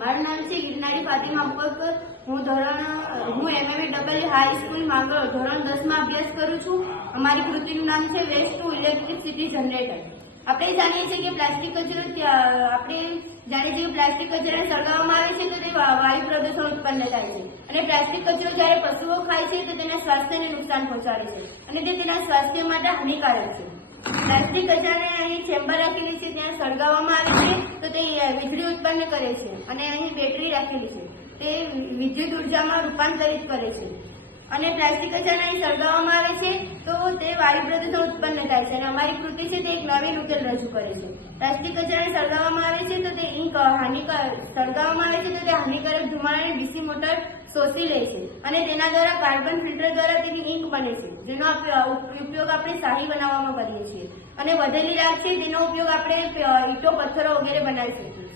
મારું નામ છે ગિરનારી ફાતિમા અબુબકર. હું MAVEE હાઈ સ્કૂલ માંગરોળ ધોરણ 10 માં અભ્યાસ કરું છું. અમારી કૃતિનું નામ છે વેસ્ટ ટુ ઇલેક્ટ્રિસિટી જનરેટર. આપણે જાણીએ છીએ કે પ્લાસ્ટિક કચરો પ્લાસ્ટિક કચરાને સળગાવવામાં આવે છે તો તે વાયુ પ્રદૂષણ ઉત્પન્ન થાય છે અને પ્લાસ્ટિક કચરો જ્યારે પશુઓ ખાય છે તો તેના સ્વાસ્થ્યને નુકસાન પહોંચાડે છે અને તે તેના સ્વાસ્થ્ય માટે હાનિકારક છે. પ્લાસ્ટિક કચરાને અહીં ચેમ્બર રાખેલી છે ત્યાં સળગાવવામાં આવે છે તો તે વીજળી ઉત્પન્ન કરે છે અને અહીં બેટરી રાખેલી છે તે વિદ્યુત ઉર્જામાં રૂપાંતરિત કરે છે અને પ્લાસ્ટિક કચરાને અહીં સળગાવવામાં આવે છે તો તે વાયુ પ્રદૂષણ ઉત્પન્ન થાય છે અને અમારી કૃતિ છે તે એક નવીન ઉકેલ રજૂ કરે છે. પ્લાસ્ટિક કચરાને સળગાવવામાં આવે છે તો તે હાનિકારક ધુમાડાને ડીસી મોટર શોષી લે છે અને તેના દ્વારા કાર્બન ફિલ્ટર દ્વારા તેની ઇંક બને છે જેનો ઉપયોગ આપણે શાહી બનાવવામાં કરીએ છીએ અને વધેલી રાખ છે તેનો ઉપયોગ આપણે ઈંટો પથ્થરો વગેરે બનાવી શકીએ.